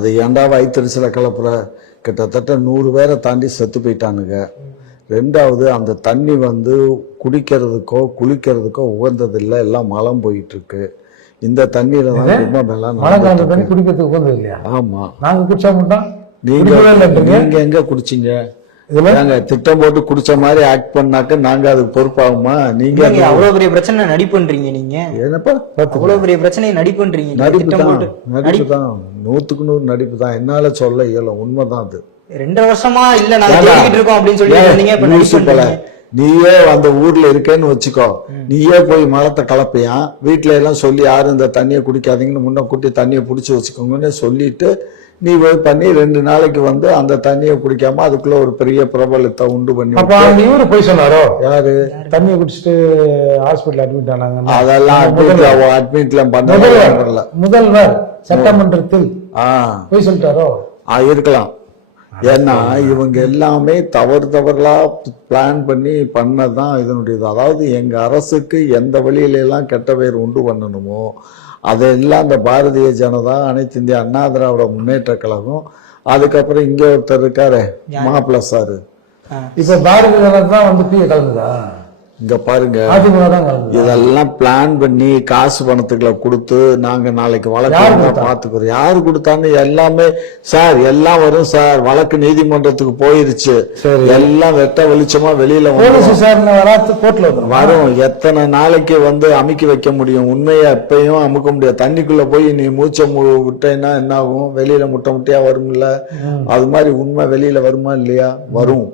அது ஏன்டா வயிற்றுல கலப்புற, கிட்டத்தட்ட 100 பேரை தாண்டி செத்து போயிட்டானுங்க. ரெண்டாவது அந்த தண்ணி வந்து குடிக்கிறதுக்கோ குளிக்கிறதுக்கோ உகந்தது இல்லை, எல்லாம் மலம் போயிட்டு இருக்கு. இந்த தண்ணியில தான் கும்பமேளா தண்ணி குடிக்கிறதுக்கு உகந்தது இல்லையா? ஆமா, நாங்க குடிச்சா மட்டும் நீங்க எங்க குடிச்சீங்க? நாங்க திட்டம் போட்டு குடிச்ச மாதிரி ஆக்ட் பண்ணாக்க நாங்க அதுக்கு பொறுப்பாகுமா? நீங்க அவ்வளவு பெரிய பிரச்சனை நடி பண்றீங்க. நீங்க என்னப்பா அவ்வளவு பெரிய பிரச்சனையை நடி பண்றீங்க. நடிப்பு தான், 100க்கு 100 நடிப்பு தான். என்னால சொல்ல இயலும், உண்மைதான் அது. 2 வருஷமா இல்ல நாங்க தேடிட்டு இருக்கோம் அப்படின்னு சொல்லி நீயே அந்த ஊர்ல இருக்கேன்னு வச்சுக்கோ, நீயே போய் மலத்தை கலப்பையா, வீட்டுல எல்லாம் சொல்லி யாரும் இந்த தண்ணியை குடிக்காதீங்கன்னு முன்ன கூட்டி தண்ணியை புடிச்சு வச்சுக்கோங்கன்னு சொல்லிட்டு நீ போய் பண்ணி 2 நாளைக்கு வந்து அந்த தண்ணியை குடிக்காம அதுக்குள்ள ஒரு பெரிய பிரபலத்தை உண்டு பண்ணி இவரு போய் சொன்னாரோ? யாரு? தண்ணியை குடிச்சிட்டு ஹாஸ்பிட்டல் அட்மிட் ஆனாங்க. அதெல்லாம் அட்மிட்ல பண்ணல. முதல்வர் சட்டமன்றத்தில் போய் சொல்லிட்டாரோ? இருக்கலாம். ஏன்னா இவங்க எல்லாமே தவறுதலா பிளான் பண்ணி பண்ணதான் இதனுடையது. அதாவது எங்க அரசுக்கு எந்த வழியில எல்லாம் கெட்ட பெயர் உண்டு பண்ணணுமோ அதெல்லாம் இந்த பாரதிய ஜனதா, அனைத்து இந்திய அண்ணா திராவிட முன்னேற்ற கழகம், அதுக்கப்புறம் இங்க ஒருத்தர் இருக்காரு மாப்பிள்ள சாரு, இப்ப பாரதிய ஜனதா தான் வந்து கலந்துதா? இங்க பாருங்க, இதெல்லாம் பிளான் பண்ணி காசு பணத்துக்களை கொடுத்து நாங்க நாளைக்கு வழக்கு பாத்துக்கிறோம். யாரு கொடுத்தான்னு எல்லாமே சார் எல்லாம் வரும் சார். வழக்கு நீதிமன்றத்துக்கு போயிருச்சு, எல்லாம் வெட்ட வெளிச்சமா வெளியில வரும். எத்தனை நாளைக்கு வந்து அமுக்கி வைக்க முடியும்? உண்மையை எப்பயும் அமுக்க முடியாது. தண்ணிக்குள்ள போய் நீ மூச்சை விட்டேன்னா என்ன ஆகும்? வெளியில முட்டை முட்டையா வரும்ல, அது மாதிரி உண்மை வெளியில வருமா இல்லையா? வரும்.